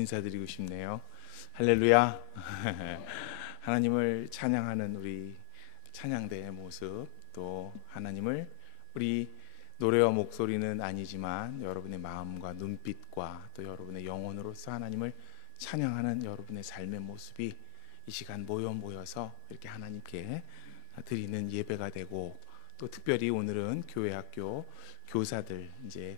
인사드리고 싶네요. 할렐루야. 하나님을 찬양하는 우리 찬양대의 모습, 또 하나님을 우리 노래와 목소리는 아니지만 여러분의 마음과 눈빛과 또 여러분의 영혼으로서 하나님을 찬양하는 여러분의 삶의 모습이 이 시간 모여서 이렇게 하나님께 드리는 예배가 되고, 또 특별히 오늘은 교회 학교 교사들 이제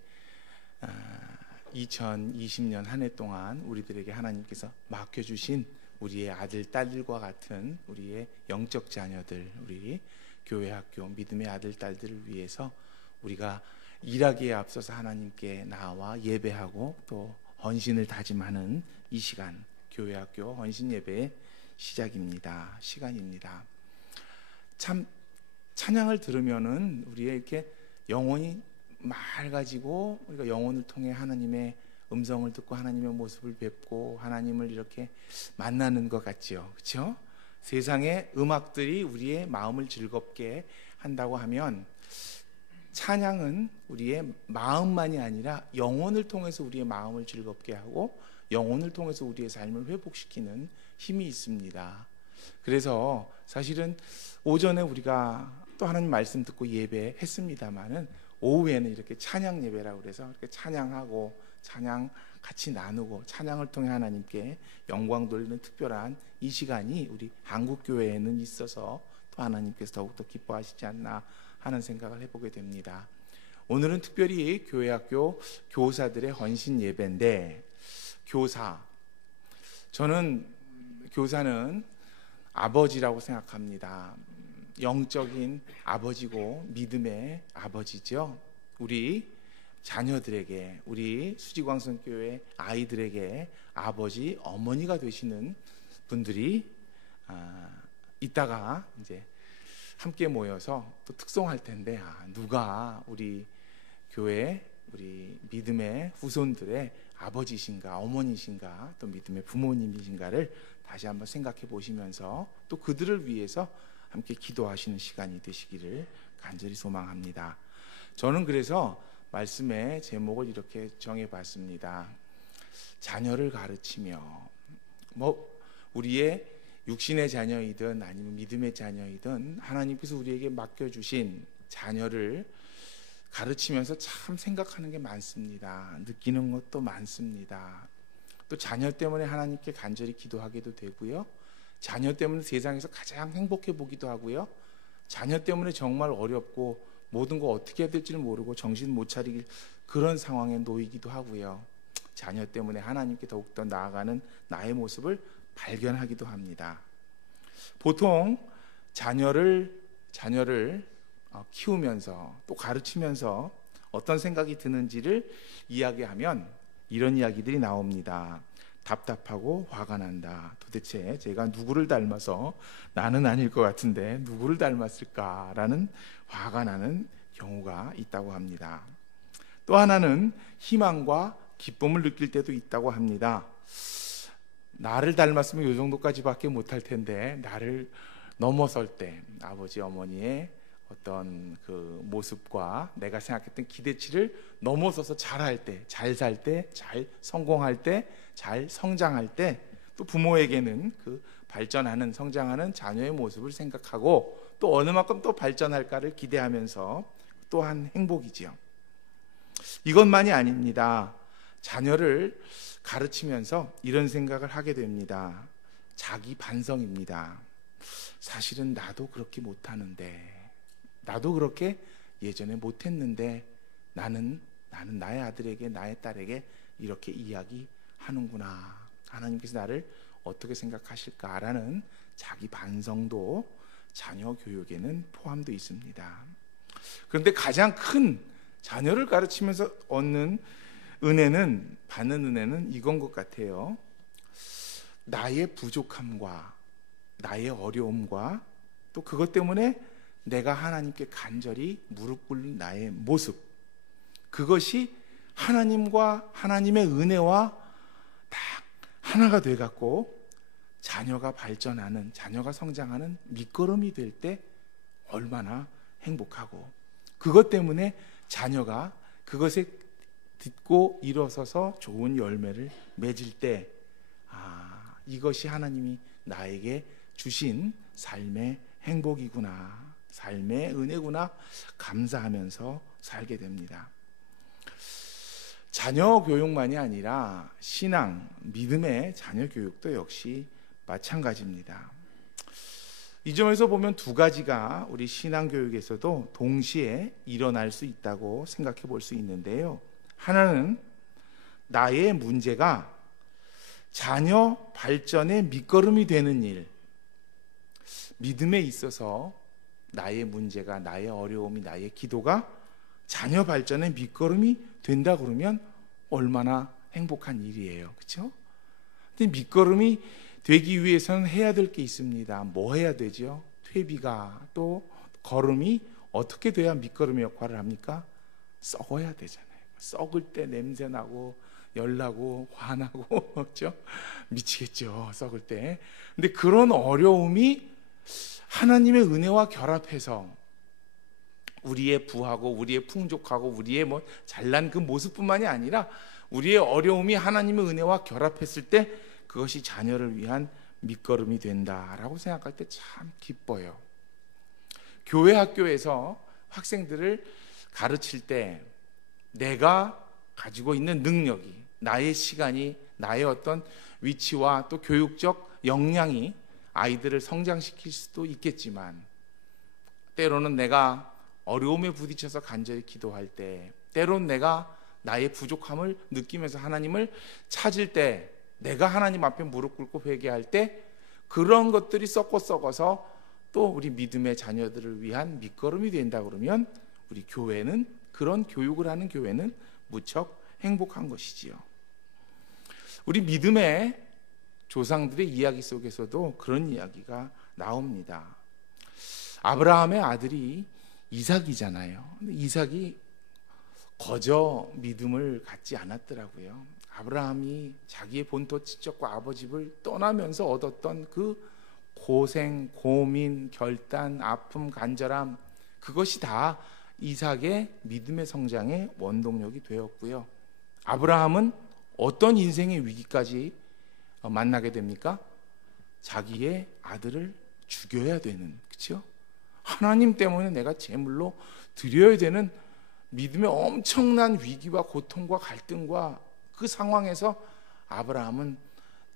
2020년 한 해 동안 우리들에게 하나님께서 맡겨주신 우리의 아들 딸들과 같은 우리의 영적 자녀들, 우리 교회 학교 믿음의 아들 딸들을 위해서 우리가 일하기에 앞서서 하나님께 나와 예배하고 또 헌신을 다짐하는 이 시간, 교회 학교 헌신 예배의 시간입니다. 참 찬양을 들으면은 우리의 이렇게 영혼이 맑아지고, 우리가 영혼을 통해 하나님의 음성을 듣고 하나님의 모습을 뵙고 하나님을 이렇게 만나는 것 같지요, 그렇죠? 세상의 음악들이 우리의 마음을 즐겁게 한다고 하면 찬양은 우리의 마음만이 아니라 영혼을 통해서 우리의 마음을 즐겁게 하고 영혼을 통해서 우리의 삶을 회복시키는 힘이 있습니다. 그래서 사실은 오전에 우리가 또 하나님 말씀 듣고 예배했습니다마는 오후에는 이렇게 찬양 예배라고 그래서 이렇게 찬양하고 찬양 같이 나누고 찬양을 통해 하나님께 영광 돌리는 특별한 이 시간이 우리 한국교회에는 있어서 또 하나님께서 더욱더 기뻐하시지 않나 하는 생각을 해보게 됩니다. 오늘은 특별히 교회학교 교사들의 헌신 예배인데, 저는 교사는 아버지라고 생각합니다. 영적인 아버지고 믿음의 아버지죠. 우리 자녀들에게, 우리 수지광성교회 아이들에게 아버지, 어머니가 되시는 분들이 이따가 이제 함께 모여서 또 특송할 텐데, 누가 우리 교회, 우리 믿음의 후손들의 아버지신가, 어머니신가, 또 믿음의 부모님이신가를 다시 한번 생각해 보시면서 또 그들을 위해서 함께 기도하시는 시간이 되시기를 간절히 소망합니다. 저는 그래서 말씀의 제목을 이렇게 정해봤습니다. 자녀를 가르치며, 우리의 육신의 자녀이든 아니면 믿음의 자녀이든 하나님께서 우리에게 맡겨주신 자녀를 가르치면서 참 생각하는 게 많습니다. 느끼는 것도 많습니다. 또 자녀 때문에 하나님께 간절히 기도하게도 되고요, 자녀 때문에 세상에서 가장 행복해 보기도 하고요, 자녀 때문에 정말 어렵고 모든 거 어떻게 해야 될지를 모르고 정신 못 차리길 그런 상황에 놓이기도 하고요, 자녀 때문에 하나님께 더욱더 나아가는 나의 모습을 발견하기도 합니다. 보통 자녀를 키우면서 또 가르치면서 어떤 생각이 드는지를 이야기하면 이런 이야기들이 나옵니다. 답답하고 화가 난다. 도대체 제가 누구를 닮아서, 나는 아닐 것 같은데 누구를 닮았을까라는 화가 나는 경우가 있다고 합니다. 또 하나는 희망과 기쁨을 느낄 때도 있다고 합니다. 나를 닮았으면 이 정도까지밖에 못할 텐데 나를 넘어설 때 아버지 어머니의 어떤 그 모습과 내가 생각했던 기대치를 넘어서서 잘할 때, 잘 살 때, 잘 성공할 때, 잘 성장할 때, 또 부모에게는 그 발전하는, 성장하는 자녀의 모습을 생각하고 또 어느 만큼 또 발전할까를 기대하면서 또한 행복이지요. 이것만이 아닙니다. 자녀를 가르치면서 이런 생각을 하게 됩니다. 자기 반성입니다. 사실은 나도 그렇게 못하는데, 나도 그렇게 예전에 못했는데 나는 나의 아들에게, 나의 딸에게 이렇게 이야기하는구나. 하나님께서 나를 어떻게 생각하실까라는 자기 반성도 자녀 교육에는 포함되어 있습니다. 그런데 가장 큰 자녀를 가르치면서 받는 은혜는 이건 것 같아요. 나의 부족함과 나의 어려움과 또 그것 때문에 내가 하나님께 간절히 무릎 꿇는 나의 모습, 그것이 하나님과 하나님의 은혜와 딱 하나가 돼갖고 자녀가 발전하는, 자녀가 성장하는 밑거름이 될 때 얼마나 행복하고, 그것 때문에 자녀가 그것에 듣고 일어서서 좋은 열매를 맺을 때, 이것이 하나님이 나에게 주신 삶의 행복이구나, 삶의 은혜구나 감사하면서 살게 됩니다. 자녀 교육만이 아니라 신앙, 믿음의 자녀 교육도 역시 마찬가지입니다. 이 점에서 보면 두 가지가 우리 신앙 교육에서도 동시에 일어날 수 있다고 생각해 볼 수 있는데요. 하나는 나의 문제가 자녀 발전의 밑거름이 되는 일, 믿음에 있어서 나의 문제가, 나의 어려움이, 나의 기도가 자녀 발전의 밑거름이 된다 그러면 얼마나 행복한 일이에요. 그렇죠? 근데 밑거름이 되기 위해서는 해야 될 게 있습니다. 뭐 해야 되죠? 퇴비가, 또 걸음이 어떻게 돼야 밑거름의 역할을 합니까? 썩어야 되잖아요. 썩을 때 냄새 나고 열나고 화나고 그렇죠? 미치겠죠, 썩을 때. 근데 그런 어려움이 하나님의 은혜와 결합해서 우리의 부하고 우리의 풍족하고 우리의 잘난 그 모습뿐만이 아니라 우리의 어려움이 하나님의 은혜와 결합했을 때 그것이 자녀를 위한 밑거름이 된다라고 생각할 때 참 기뻐요. 교회 학교에서 학생들을 가르칠 때 내가 가지고 있는 능력이, 나의 시간이, 나의 어떤 위치와 또 교육적 역량이 아이들을 성장시킬 수도 있겠지만, 때로는 내가 어려움에 부딪혀서 간절히 기도할 때, 때로는 내가 나의 부족함을 느끼면서 하나님을 찾을 때, 내가 하나님 앞에 무릎 꿇고 회개할 때 그런 것들이 썩어서 또 우리 믿음의 자녀들을 위한 밑거름이 된다 그러면 우리 교회는, 그런 교육을 하는 교회는 무척 행복한 것이지요. 우리 믿음의 조상들의 이야기 속에서도 그런 이야기가 나옵니다. 아브라함의 아들이 이삭이잖아요. 근데 이삭이 거저 믿음을 갖지 않았더라고요. 아브라함이 자기의 본토 친척과 아버지 집을 떠나면서 얻었던 그 고생, 고민, 결단, 아픔, 간절함, 그것이 다 이삭의 믿음의 성장의 원동력이 되었고요. 아브라함은 어떤 인생의 위기까지 만나게 됩니까? 자기의 아들을 죽여야 되는, 그렇죠? 하나님 때문에 내가 제물로 드려야 되는 믿음의 엄청난 위기와 고통과 갈등과 그 상황에서 아브라함은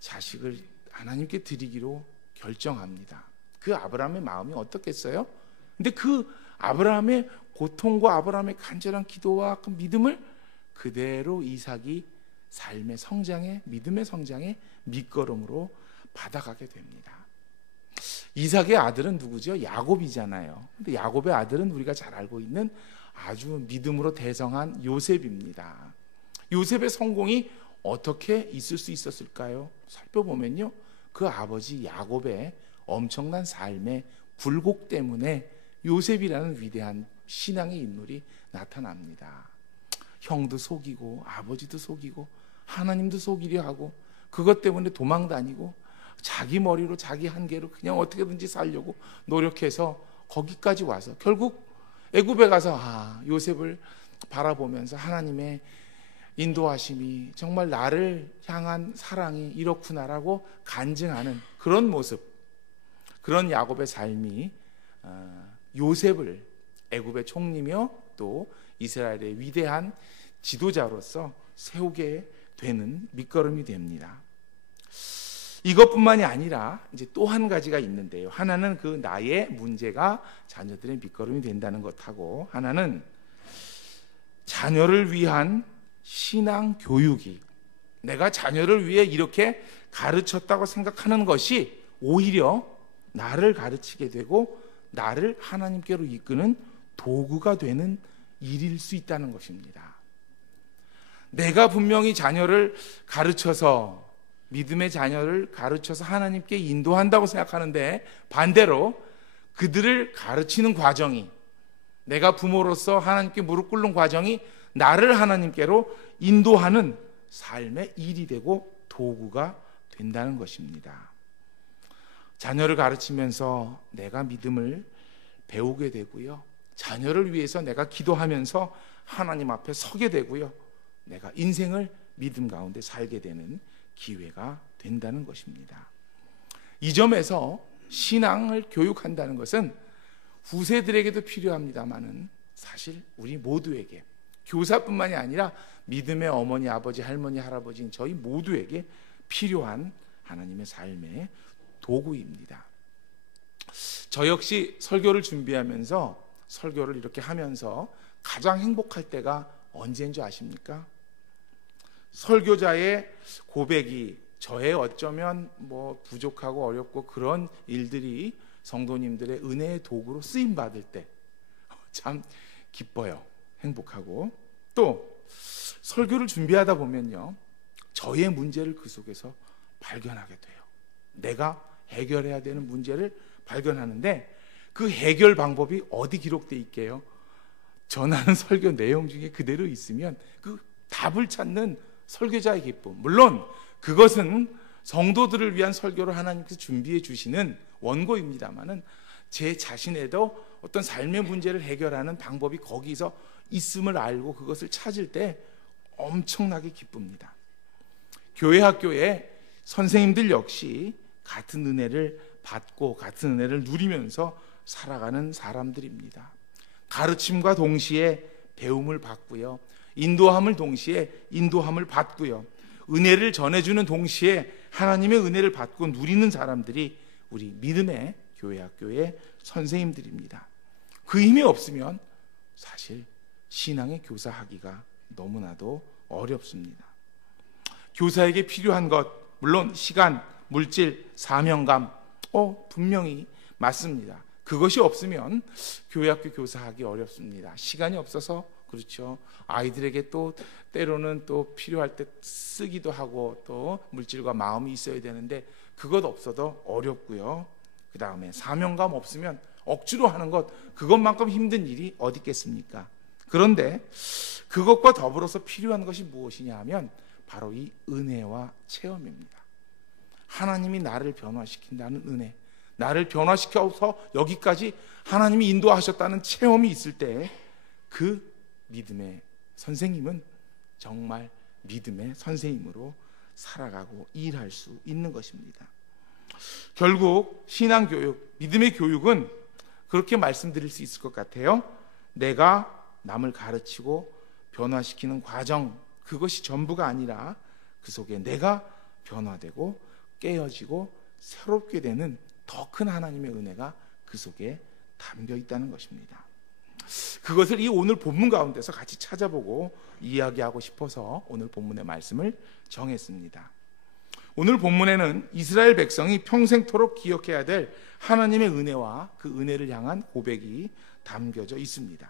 자식을 하나님께 드리기로 결정합니다. 그 아브라함의 마음이 어떻겠어요? 근데 그 아브라함의 고통과 아브라함의 간절한 기도와 그 믿음을 그대로 이삭이 삶의 성장에, 믿음의 성장의 밑거름으로 받아가게 됩니다. 이삭의 아들은 누구죠? 야곱이잖아요. 근데 야곱의 아들은 우리가 잘 알고 있는 아주 믿음으로 대성한 요셉입니다. 요셉의 성공이 어떻게 있을 수 있었을까요? 살펴보면요, 그 아버지 야곱의 엄청난 삶의 굴곡 때문에 요셉이라는 위대한 신앙의 인물이 나타납니다. 형도 속이고 아버지도 속이고 하나님도 속이려 하고 그것 때문에 도망 다니고 자기 머리로 자기 한계로 그냥 어떻게든지 살려고 노력해서 거기까지 와서 결국 애굽에 가서 요셉을 바라보면서 하나님의 인도하심이 정말 나를 향한 사랑이 이렇구나라고 간증하는 그런 모습, 그런 야곱의 삶이 요셉을 애굽의 총리며 또 이스라엘의 위대한 지도자로서 세우게 되는 밑거름이 됩니다. 이것뿐만이 아니라 이제 또 한 가지가 있는데요. 하나는 그 나의 문제가 자녀들의 밑거름이 된다는 것하고, 하나는 자녀를 위한 신앙 교육이, 내가 자녀를 위해 이렇게 가르쳤다고 생각하는 것이 오히려 나를 가르치게 되고 나를 하나님께로 이끄는 도구가 되는 일일 수 있다는 것입니다. 내가 분명히 자녀를 가르쳐서, 믿음의 자녀를 가르쳐서 하나님께 인도한다고 생각하는데 반대로 그들을 가르치는 과정이, 내가 부모로서 하나님께 무릎 꿇는 과정이 나를 하나님께로 인도하는 삶의 일이 되고 도구가 된다는 것입니다. 자녀를 가르치면서 내가 믿음을 배우게 되고요, 자녀를 위해서 내가 기도하면서 하나님 앞에 서게 되고요, 내가 인생을 믿음 가운데 살게 되는 기회가 된다는 것입니다. 이 점에서 신앙을 교육한다는 것은 후세들에게도 필요합니다마는 사실 우리 모두에게, 교사뿐만이 아니라 믿음의 어머니, 아버지, 할머니, 할아버지인 저희 모두에게 필요한 하나님의 삶의 도구입니다. 저 역시 설교를 준비하면서, 설교를 이렇게 하면서 가장 행복할 때가 언제인 줄 아십니까? 설교자의 고백이 저의 어쩌면 부족하고 어렵고 그런 일들이 성도님들의 은혜의 도구로 쓰임 받을 때 참 기뻐요. 행복하고. 또 설교를 준비하다 보면요, 저의 문제를 그 속에서 발견하게 돼요. 내가 해결해야 되는 문제를 발견하는데 그 해결 방법이 어디 기록되어 있게요? 전하는 설교 내용 중에 그대로 있으면 그 답을 찾는 설교자의 기쁨. 물론 그것은 성도들을 위한 설교를 하나님께서 준비해 주시는 원고입니다만은 제 자신에도 어떤 삶의 문제를 해결하는 방법이 거기서 있음을 알고 그것을 찾을 때 엄청나게 기쁩니다. 교회 학교에 선생님들 역시 같은 은혜를 받고 같은 은혜를 누리면서 살아가는 사람들입니다. 가르침과 동시에 배움을 받고요, 인도함을 동시에 인도함을 받고요, 은혜를 전해주는 동시에 하나님의 은혜를 받고 누리는 사람들이 우리 믿음의 교회 학교의 선생님들입니다. 그 힘이 없으면 사실 신앙의 교사하기가 너무나도 어렵습니다. 교사에게 필요한 것, 물론 시간, 물질, 사명감, 분명히 맞습니다. 그것이 없으면 교회 학교 교사하기 어렵습니다. 시간이 없어서 그렇죠. 아이들에게 또 때로는 또 필요할 때 쓰기도 하고 또 물질과 마음이 있어야 되는데 그것 없어도 어렵고요. 그 다음에 사명감 없으면 억지로 하는 것, 그것만큼 힘든 일이 어디 있겠습니까? 그런데 그것과 더불어서 필요한 것이 무엇이냐 하면 바로 이 은혜와 체험입니다. 하나님이 나를 변화시킨다는 은혜, 나를 변화시켜서 여기까지 하나님이 인도하셨다는 체험이 있을 때 그 믿음의 선생님은 정말 믿음의 선생님으로 살아가고 일할 수 있는 것입니다. 결국 신앙교육, 믿음의 교육은 그렇게 말씀드릴 수 있을 것 같아요. 내가 남을 가르치고 변화시키는 과정, 그것이 전부가 아니라 그 속에 내가 변화되고 깨어지고 새롭게 되는 더 큰 하나님의 은혜가 그 속에 담겨 있다는 것입니다. 그것을 이 오늘 본문 가운데서 같이 찾아보고 이야기하고 싶어서 오늘 본문의 말씀을 정했습니다. 오늘 본문에는 이스라엘 백성이 평생토록 기억해야 될 하나님의 은혜와 그 은혜를 향한 고백이 담겨져 있습니다.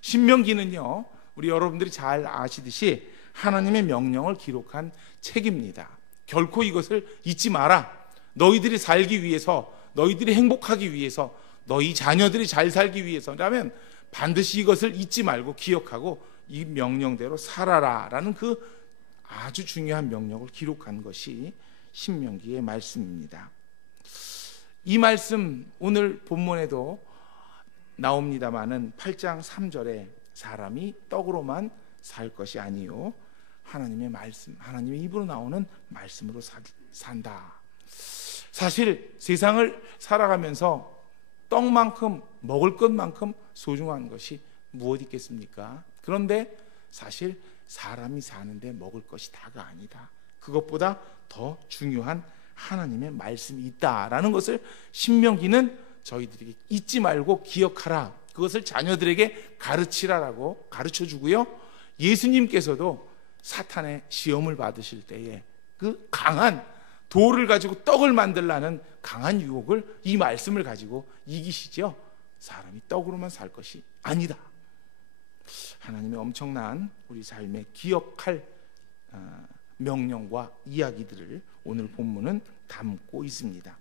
신명기는요, 우리 여러분들이 잘 아시듯이 하나님의 명령을 기록한 책입니다. 결코 이것을 잊지 마라. 너희들이 살기 위해서, 너희들이 행복하기 위해서, 너희 자녀들이 잘 살기 위해서라면 반드시 이것을 잊지 말고 기억하고 이 명령대로 살아라 라는 그 아주 중요한 명령을 기록한 것이 신명기의 말씀입니다. 이 말씀 오늘 본문에도 나옵니다마는 8장 3절에 사람이 떡으로만 살 것이 아니요 하나님의 말씀, 하나님의 입으로 나오는 말씀으로 산다. 사실 세상을 살아가면서 떡만큼, 먹을 것만큼 소중한 것이 무엇 있겠습니까? 그런데 사실 사람이 사는데 먹을 것이 다가 아니다. 그것보다 더 중요한 하나님의 말씀이 있다라는 것을 신명기는 저희들에게 잊지 말고 기억하라, 그것을 자녀들에게 가르치라라고 가르쳐주고요, 예수님께서도 사탄의 시험을 받으실 때에 그 강한 돌을 가지고 떡을 만들라는 강한 유혹을 이 말씀을 가지고 이기시죠. 사람이 떡으로만 살 것이 아니다. 하나님의 엄청난 우리 삶에 기억할 명령과 이야기들을 오늘 본문은 담고 있습니다.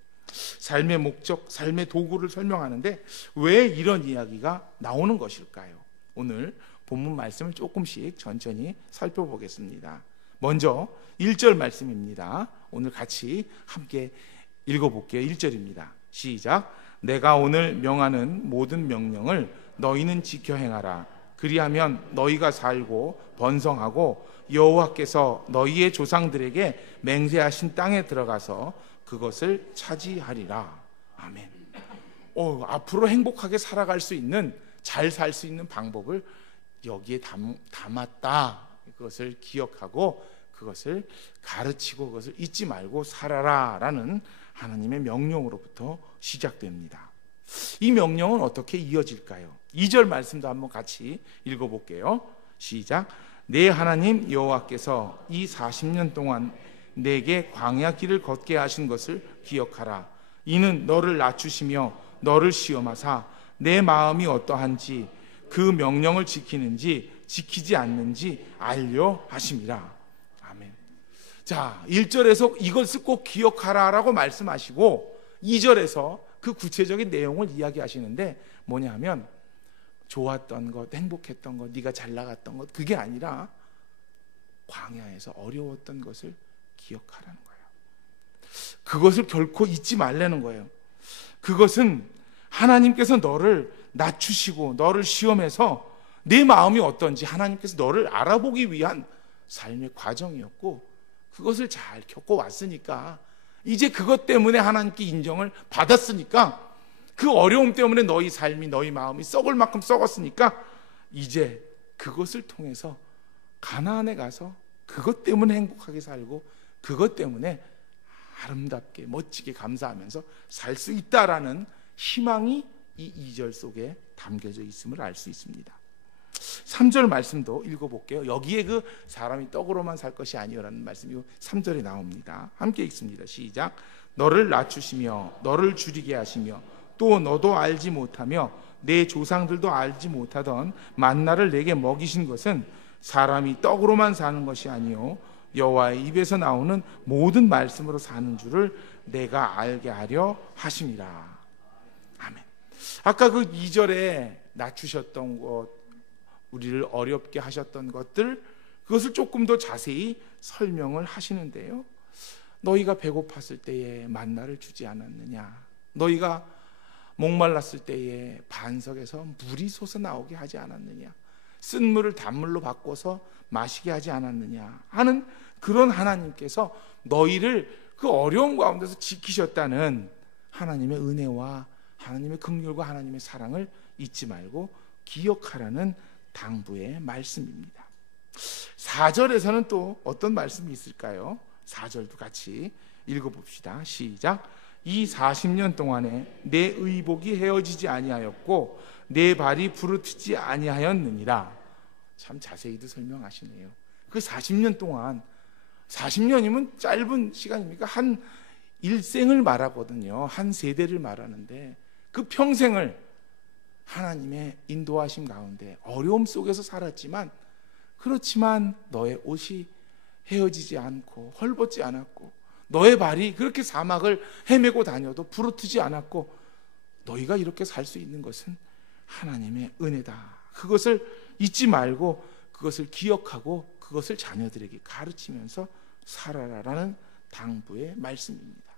삶의 목적, 삶의 도구를 설명하는데 왜 이런 이야기가 나오는 것일까요? 오늘 본문 말씀을 조금씩 천천히 살펴보겠습니다. 먼저 1절 말씀입니다. 오늘 같이 함께 읽어볼게요. 1절입니다. 시작. 내가 오늘 명하는 모든 명령을 너희는 지켜 행하라. 그리하면 너희가 살고 번성하고 여호와께서 너희의 조상들에게 맹세하신 땅에 들어가서 그것을 차지하리라. 아멘. 앞으로 행복하게 살아갈 수 있는, 잘 살 수 있는 방법을 여기에 담았다. 그것을 기억하고 그것을 가르치고 그것을 잊지 말고 살아라 라는 하나님의 명령으로부터 시작됩니다. 이 명령은 어떻게 이어질까요? 2절 말씀도 한번 같이 읽어볼게요. 시작. 내 하나님 여호와께서 이 40년 동안 내게 광야 길을 걷게 하신 것을 기억하라. 이는 너를 낮추시며 너를 시험하사 내 마음이 어떠한지 그 명령을 지키는지 지키지 않는지 알려 하심이라. 아멘. 자, 1절에서 이것을 꼭 기억하라라고 말씀하시고 2절에서 그 구체적인 내용을 이야기하시는데 뭐냐 하면 좋았던 것, 행복했던 것, 네가 잘 나갔던 것, 그게 아니라 광야에서 어려웠던 것을 기억하라는 거예요. 그것을 결코 잊지 말라는 거예요. 그것은 하나님께서 너를 낮추시고 너를 시험해서 내 마음이 어떤지 하나님께서 너를 알아보기 위한 삶의 과정이었고, 그것을 잘 겪어왔으니까 이제 그것 때문에 하나님께 인정을 받았으니까, 그 어려움 때문에 너희 삶이, 너희 마음이 썩을 만큼 썩었으니까 이제 그것을 통해서 가나안에 가서 그것 때문에 행복하게 살고 그것 때문에 아름답게 멋지게 감사하면서 살 수 있다라는 희망이 이 2절 속에 담겨져 있음을 알 수 있습니다. 3절 말씀도 읽어볼게요. 여기에 그 사람이 떡으로만 살 것이 아니요라는 말씀이 3절에 나옵니다. 함께 읽습니다. 시작. 너를 낮추시며 너를 줄이게 하시며 또 너도 알지 못하며 내 조상들도 알지 못하던 만나를 내게 먹이신 것은 사람이 떡으로만 사는 것이 아니요 여호와의 입에서 나오는 모든 말씀으로 사는 줄을 내가 알게 하려 하심이라. 아멘. 아까 그 2절에 낮추셨던 것, 우리를 어렵게 하셨던 것들, 그것을 조금 더 자세히 설명을 하시는데요. 너희가 배고팠을 때에 만나를 주지 않았느냐? 너희가 목말랐을 때에 반석에서 물이 솟아나오게 하지 않았느냐? 쓴 물을 단물로 바꿔서 마시게 하지 않았느냐 하는 그런 하나님께서 너희를 그 어려움 가운데서 지키셨다는 하나님의 은혜와 하나님의 긍휼과 하나님의 사랑을 잊지 말고 기억하라는 당부의 말씀입니다. 4절에서는 또 어떤 말씀이 있을까요? 4절도 같이 읽어봅시다. 시작. 이 40년 동안에 내 의복이 헤어지지 아니하였고 내 발이 부르트지 아니하였느니라. 참 자세히도 설명하시네요. 그 40년 동안, 40년이면 짧은 시간입니까? 한 일생을 말하거든요. 한 세대를 말하는데 그 평생을 하나님의 인도하심 가운데 어려움 속에서 살았지만, 그렇지만 너의 옷이 헤어지지 않고 헐벗지 않았고 너의 발이 그렇게 사막을 헤매고 다녀도 부르트지 않았고, 너희가 이렇게 살 수 있는 것은 하나님의 은혜다. 그것을 잊지 말고 그것을 기억하고 그것을 자녀들에게 가르치면서 살아라라는 당부의 말씀입니다.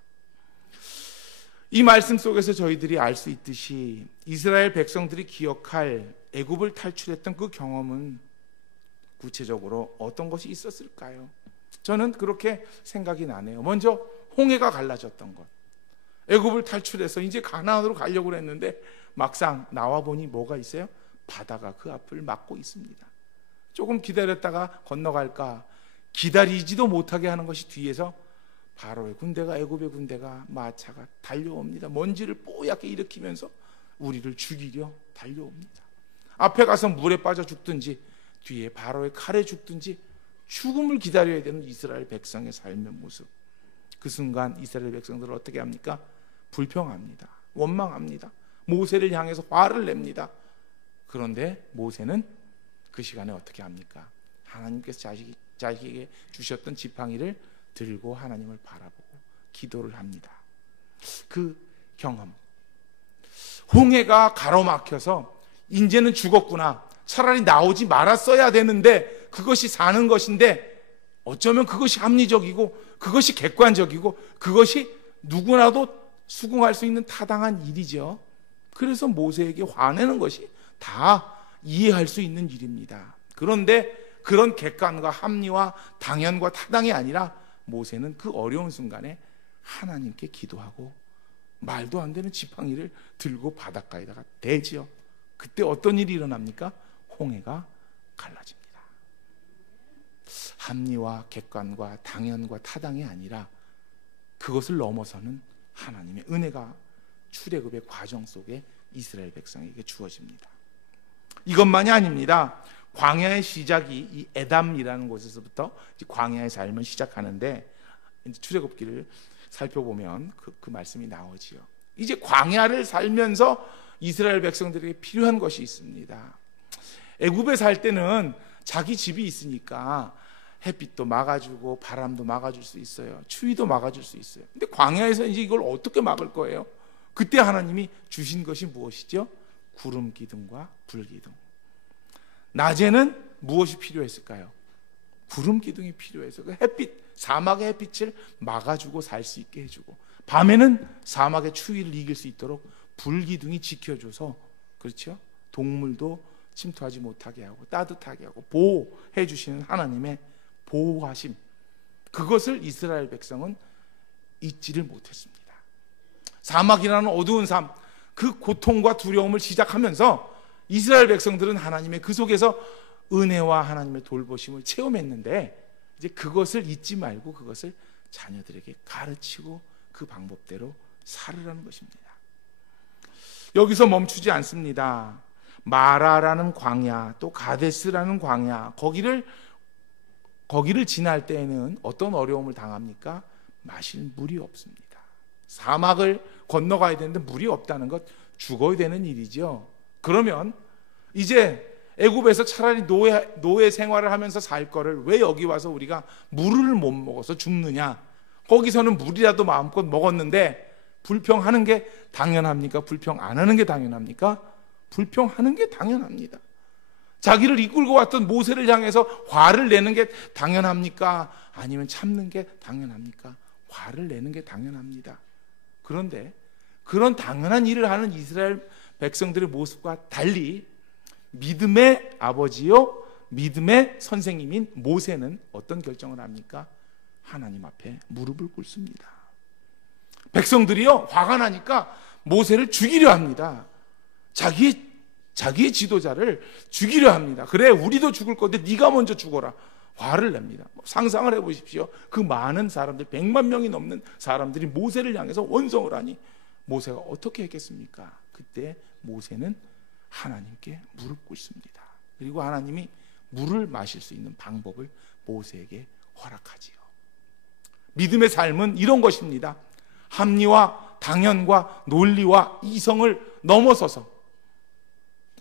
이 말씀 속에서 저희들이 알 수 있듯이 이스라엘 백성들이 기억할 애굽을 탈출했던 그 경험은 구체적으로 어떤 것이 있었을까요? 저는 그렇게 생각이 나네요. 먼저 홍해가 갈라졌던 것. 애굽을 탈출해서 이제 가나안으로 가려고 했는데 막상 나와 보니 뭐가 있어요? 바다가 그 앞을 막고 있습니다. 조금 기다렸다가 건너갈까, 기다리지도 못하게 하는 것이 뒤에서 바로의 군대가, 애굽의 군대가, 마차가 달려옵니다. 먼지를 뽀얗게 일으키면서 우리를 죽이려 달려옵니다. 앞에 가서 물에 빠져 죽든지 뒤에 바로의 칼에 죽든지 죽음을 기다려야 되는 이스라엘 백성의 삶의 모습. 그 순간 이스라엘 백성들은 어떻게 합니까? 불평합니다. 원망합니다. 모세를 향해서 화를 냅니다. 그런데 모세는 그 시간에 어떻게 합니까? 하나님께서 자기에게 주셨던 지팡이를 들고 하나님을 바라보고 기도를 합니다. 그 경험, 홍해가 가로막혀서 이제는 죽었구나, 차라리 나오지 말았어야 되는데 그것이 사는 것인데, 어쩌면 그것이 합리적이고 그것이 객관적이고 그것이 누구나도 수긍할 수 있는 타당한 일이죠. 그래서 모세에게 화내는 것이 다 이해할 수 있는 일입니다. 그런데 그런 객관과 합리와 당연과 타당이 아니라 모세는 그 어려운 순간에 하나님께 기도하고 말도 안 되는 지팡이를 들고 바닷가에다가 대지요. 그때 어떤 일이 일어납니까? 홍해가 갈라집니다. 합리와 객관과 당연과 타당이 아니라 그것을 넘어서는 하나님의 은혜가 출애굽의 과정 속에 이스라엘 백성에게 주어집니다. 이것만이 아닙니다. 광야의 시작이 이 에담이라는 곳에서부터 광야의 삶을 시작하는데, 출애굽기를 살펴보면 그 말씀이 나오지요. 이제 광야를 살면서 이스라엘 백성들에게 필요한 것이 있습니다. 애굽에 살 때는 자기 집이 있으니까 햇빛도 막아주고 바람도 막아줄 수 있어요. 추위도 막아줄 수 있어요. 근데 광야에서 이제 이걸 어떻게 막을 거예요? 그때 하나님이 주신 것이 무엇이죠? 구름 기둥과 불 기둥. 낮에는 무엇이 필요했을까요? 구름 기둥이 필요해서 그 햇빛, 사막의 햇빛을 막아주고 살 수 있게 해주고, 밤에는 사막의 추위를 이길 수 있도록 불 기둥이 지켜줘서, 그렇죠? 동물도 침투하지 못하게 하고 따뜻하게 하고 보호해 주시는 하나님의 보호하심, 그것을 이스라엘 백성은 잊지를 못했습니다. 사막이라는 어두운 삶, 그 고통과 두려움을 시작하면서 이스라엘 백성들은 하나님의 그 속에서 은혜와 하나님의 돌보심을 체험했는데, 이제 그것을 잊지 말고 그것을 자녀들에게 가르치고 그 방법대로 살으라는 것입니다. 여기서 멈추지 않습니다. 마라라는 광야, 또 가데스라는 광야, 거기를 지날 때에는 어떤 어려움을 당합니까? 마실 물이 없습니다. 사막을 건너가야 되는데 물이 없다는 것, 죽어야 되는 일이죠. 그러면 이제 애굽에서 차라리 노예 생활을 하면서 살 거를 왜 여기 와서 우리가 물을 못 먹어서 죽느냐? 거기서는 물이라도 마음껏 먹었는데 불평하는 게 당연합니까? 불평 안 하는 게 당연합니까? 불평하는 게 당연합니다. 자기를 이끌고 왔던 모세를 향해서 화를 내는 게 당연합니까? 아니면 참는 게 당연합니까? 화를 내는 게 당연합니다. 그런데 그런 당연한 일을 하는 이스라엘 백성들의 모습과 달리 믿음의 아버지요, 믿음의 선생님인 모세는 어떤 결정을 합니까? 하나님 앞에 무릎을 꿇습니다. 백성들이요, 화가 나니까 모세를 죽이려 합니다. 자기의 지도자를 죽이려 합니다. 그래, 우리도 죽을 건데 네가 먼저 죽어라. 화를 냅니다. 상상을 해보십시오. 그 많은 사람들, 100만 명이 넘는 사람들이 모세를 향해서 원성을 하니 모세가 어떻게 했겠습니까? 그때 모세는 하나님께 무릎 꿇습니다. 그리고 하나님이 물을 마실 수 있는 방법을 모세에게 허락하지요. 믿음의 삶은 이런 것입니다. 합리와 당연과 논리와 이성을 넘어서서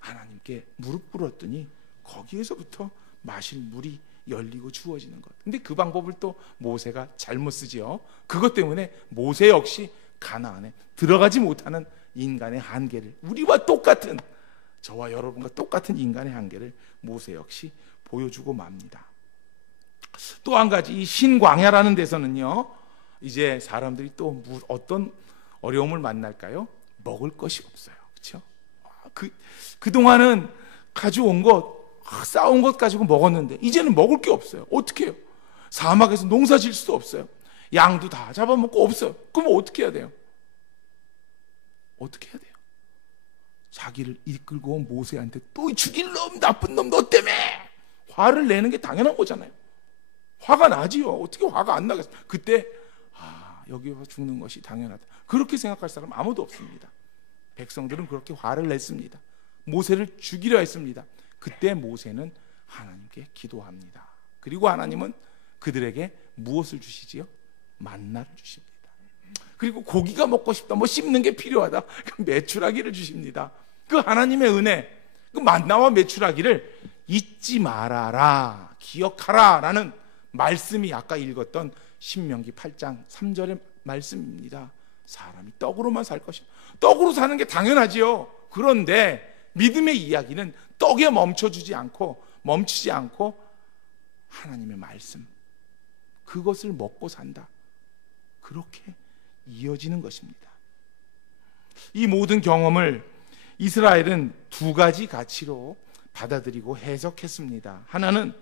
하나님께 무릎 꿇었더니 거기에서부터 마실 물이 열리고 주어지는 것. 근데 그 방법을 또 모세가 잘못 쓰지요. 그것 때문에 모세 역시 가나안에 들어가지 못하는 인간의 한계를, 우리와 똑같은, 저와 여러분과 똑같은 인간의 한계를 모세 역시 보여주고 맙니다. 또 한 가지, 이 신광야라는 데서는요, 이제 사람들이 또 어떤 어려움을 만날까요? 먹을 것이 없어요. 그렇죠? 그동안은 가져온 것, 쌓아온 것 가지고 먹었는데 이제는 먹을 게 없어요. 어떻게 해요? 사막에서 농사 질 수도 없어요. 양도 다 잡아먹고 없어요. 그럼 어떻게 해야 돼요? 어떻게 해야 돼요? 자기를 이끌고 온 모세한테 또 죽일 놈, 나쁜 놈, 너 때문에 화를 내는 게 당연한 거잖아요. 화가 나지요. 어떻게 화가 안 나겠어요? 그때 여기 와서 죽는 것이 당연하다, 그렇게 생각할 사람 아무도 없습니다. 백성들은 그렇게 화를 냈습니다. 모세를 죽이려 했습니다. 그때 모세는 하나님께 기도합니다. 그리고 하나님은 그들에게 무엇을 주시지요? 만나를 주십니다. 그리고 고기가 먹고 싶다, 뭐 씹는 게 필요하다, 메추라기를 주십니다. 그 하나님의 은혜, 그 만나와 메추라기를 잊지 말아라, 기억하라 라는 말씀이 아까 읽었던 신명기 8장 3절의 말씀입니다. 사람이 떡으로만 살 것이다. 떡으로 사는 게 당연하지요. 그런데 믿음의 이야기는 떡에 멈추지 않고 하나님의 말씀, 그것을 먹고 산다, 그렇게 이어지는 것입니다. 이 모든 경험을 이스라엘은 두 가지 가치로 받아들이고 해석했습니다. 하나는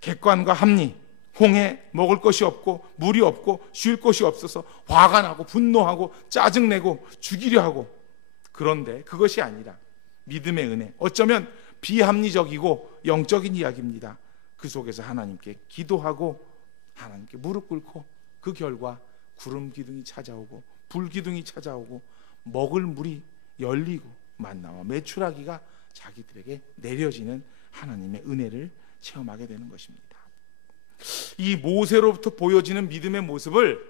객관과 합리, 홍해 먹을 것이 없고 물이 없고 쉴 곳이 없어서 화가 나고 분노하고 짜증내고 죽이려 하고, 그런데 그것이 아니라 믿음의 은혜, 어쩌면 비합리적이고 영적인 이야기입니다. 그 속에서 하나님께 기도하고 하나님께 무릎 꿇고, 그 결과 구름 기둥이 찾아오고 불 기둥이 찾아오고 먹을 물이 열리고 만나와 메추라기가 자기들에게 내려지는 하나님의 은혜를 체험하게 되는 것입니다. 이 모세로부터 보여지는 믿음의 모습을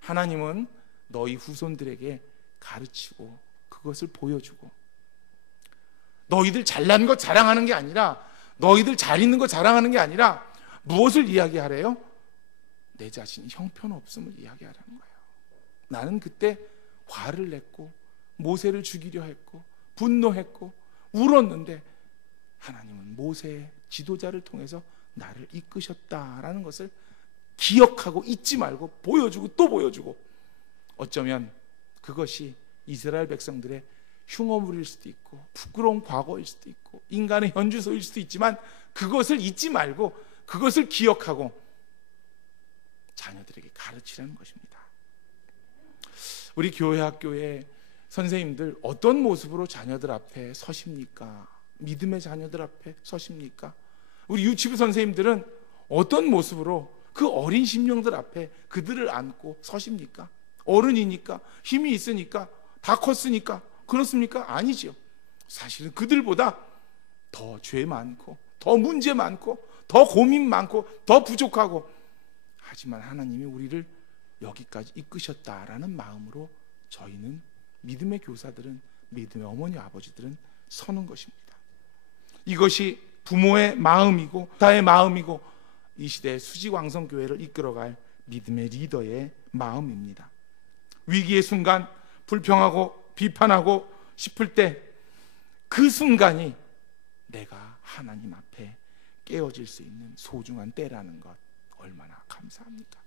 하나님은 너희 후손들에게 가르치고 그것을 보여주고, 너희들 잘난 것 자랑하는 게 아니라, 너희들 잘 있는 것 자랑하는 게 아니라 무엇을 이야기하래요? 내 자신이 형편없음을 이야기하라는 거예요. 나는 그때 화를 냈고 모세를 죽이려 했고 분노했고 울었는데 하나님은 모세의 지도자를 통해서 나를 이끄셨다라는 것을 기억하고 잊지 말고 보여주고 또 보여주고, 어쩌면 그것이 이스라엘 백성들의 흉어물일 수도 있고 부끄러운 과거일 수도 있고 인간의 현주소일 수도 있지만, 그것을 잊지 말고 그것을 기억하고 자녀들에게 가르치라는 것입니다. 우리 교회 학교의 선생님들 어떤 모습으로 자녀들 앞에 서십니까? 믿음의 자녀들 앞에 서십니까? 우리 유치부 선생님들은 어떤 모습으로 그 어린 심령들 앞에 그들을 안고 서십니까? 어른이니까, 힘이 있으니까, 다 컸으니까 그렇습니까? 아니죠. 사실은 그들보다 더 죄 많고 더 문제 많고 더 고민 많고 더 부족하고, 하지만 하나님이 우리를 여기까지 이끄셨다라는 마음으로 저희는, 믿음의 교사들은, 믿음의 어머니 아버지들은 서는 것입니다. 이것이 부모의 마음이고 자의 마음이고 이 시대의 수지왕성교회를 이끌어갈 믿음의 리더의 마음입니다. 위기의 순간, 불평하고 비판하고 싶을 때 그 순간이 내가 하나님 앞에 깨어질 수 있는 소중한 때라는 것, 얼마나 감사합니까?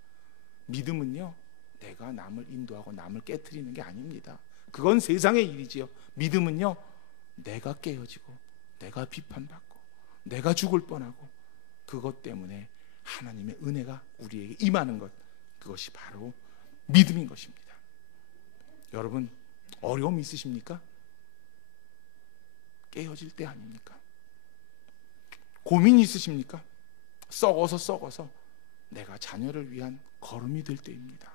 믿음은요, 내가 남을 인도하고 남을 깨트리는 게 아닙니다. 그건 세상의 일이지요. 믿음은요, 내가 깨어지고 내가 비판받고 내가 죽을 뻔하고 그것 때문에 하나님의 은혜가 우리에게 임하는 것, 그것이 바로 믿음인 것입니다. 여러분, 어려움 있으십니까? 깨어질 때 아닙니까? 고민 있으십니까? 썩어서 내가 자녀를 위한 걸음이 될 때입니다.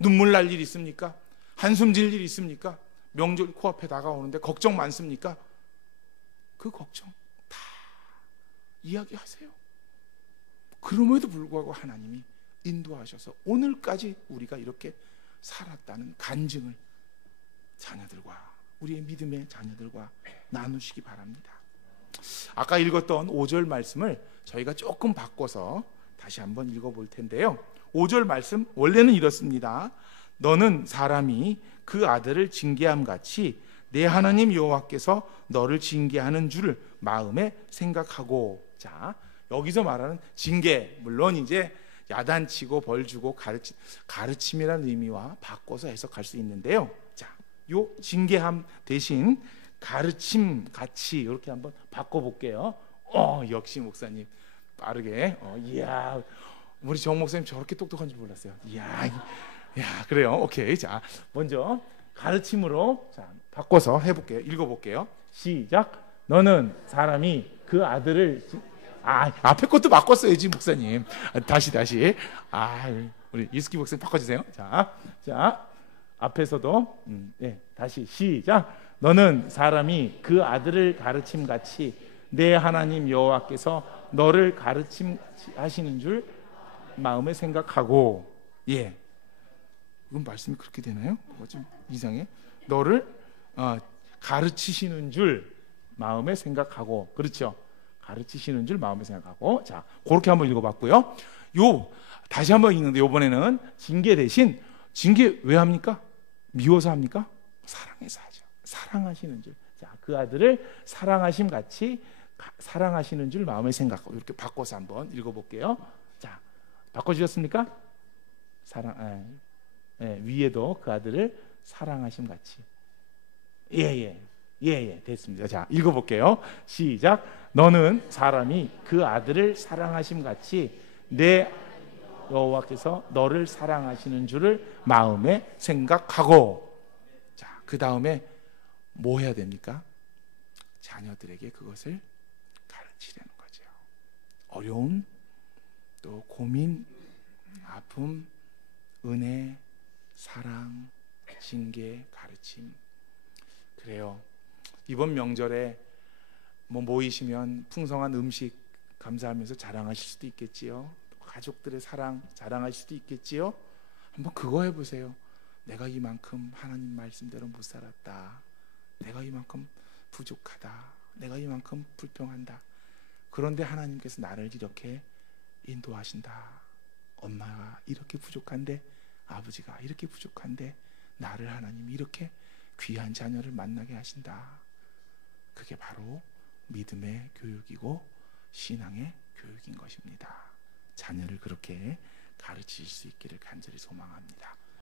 눈물 날 일 있습니까? 한숨 질 일 있습니까? 명절 코앞에 다가오는데 걱정 많습니까? 그 걱정 다 이야기하세요. 그럼에도 불구하고 하나님이 인도하셔서 오늘까지 우리가 이렇게 살았다는 간증을 자녀들과, 우리의 믿음의 자녀들과 나누시기 바랍니다. 아까 읽었던 5절 말씀을 저희가 조금 바꿔서 다시 한번 읽어볼 텐데요. 5절 말씀 원래는 이렇습니다. 너는 사람이 그 아들을 징계함 같이 내 하나님 여호와께서 너를 징계하는 줄을 마음에 생각하고. 자, 여기서 말하는 징계, 물론 이제 야단치고 벌주고 가르침이라는 의미와 바꿔서 해석할 수 있는데요. 자, 요 징계함 대신 가르침 같이 이렇게 한번 바꿔볼게요. 역시 목사님 빠르게. 이야, 우리 정 목사님 저렇게 똑똑한 줄 몰랐어요. 야, 그래요. 오케이. 자, 먼저 가르침으로 자 바꿔서 해볼게요. 읽어볼게요. 시작. 너는 사람이 그 아들을 앞에 것도 바꿨어야지 목사님. 다시. 우리 이스키 목사님 바꿔주세요. 자, 앞에서도 네, 다시 시작. 너는 사람이 그 아들을 가르침 같이 내 하나님 여호와께서 너를 가르침하시는 줄 마음에 생각하고. 예, 이건 말씀이 그렇게 되나요? 뭐가 좀 이상해. 너를 가르치시는 줄 마음에 생각하고. 그렇죠? 가르치시는 줄 마음에 생각하고. 자, 그렇게 한번 읽어봤고요. 다시 한번 읽는데 이번에는 징계 대신, 징계 왜 합니까? 미워서 합니까? 사랑해서 하죠. 사랑하시는 줄. 자, 그 아들을 사랑하심 같이 사랑하시는 줄 마음에 생각하고. 이렇게 바꿔서 한번 읽어볼게요. 자, 바꿔주셨습니까? 위에도 그 아들을 사랑하심 같이. 예. 예, 됐습니다. 자, 읽어볼게요. 시작. 너는 사람이 그 아들을 사랑하심 같이 내 여호와께서 너를 사랑하시는 줄을 마음에 생각하고. 자, 그 다음에 뭐 해야 됩니까? 자녀들에게 그것을 가르치려는 거죠. 어려움, 또 고민, 아픔, 은혜, 사랑, 징계, 가르침. 그래요. 이번 명절에 모이시면 풍성한 음식 감사하면서 자랑하실 수도 있겠지요. 가족들의 사랑 자랑하실 수도 있겠지요. 한번 그거 해보세요. 내가 이만큼 하나님 말씀대로 못 살았다. 내가 이만큼 부족하다. 내가 이만큼 불평한다. 그런데 하나님께서 나를 이렇게 인도하신다. 엄마가 이렇게 부족한데, 아버지가 이렇게 부족한데 나를 하나님이 이렇게 귀한 자녀를 만나게 하신다. 그게 바로 믿음의 교육이고 신앙의 교육인 것입니다. 자녀를 그렇게 가르칠 수 있기를 간절히 소망합니다.